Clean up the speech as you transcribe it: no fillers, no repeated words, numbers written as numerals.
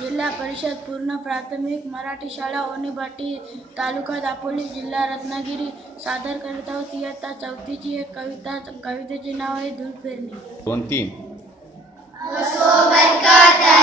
जिल्हा परिषद पूर्ण प्राथमिक मराठी शाळा ओणीभाटी तालुका दापोली जिल्हा रत्नागिरी सादर करत आहोत इयत्ता 4ची एक कविता। कवितेचे नाव आहे धूळ पेरणी। 2 3 असो बरका त्या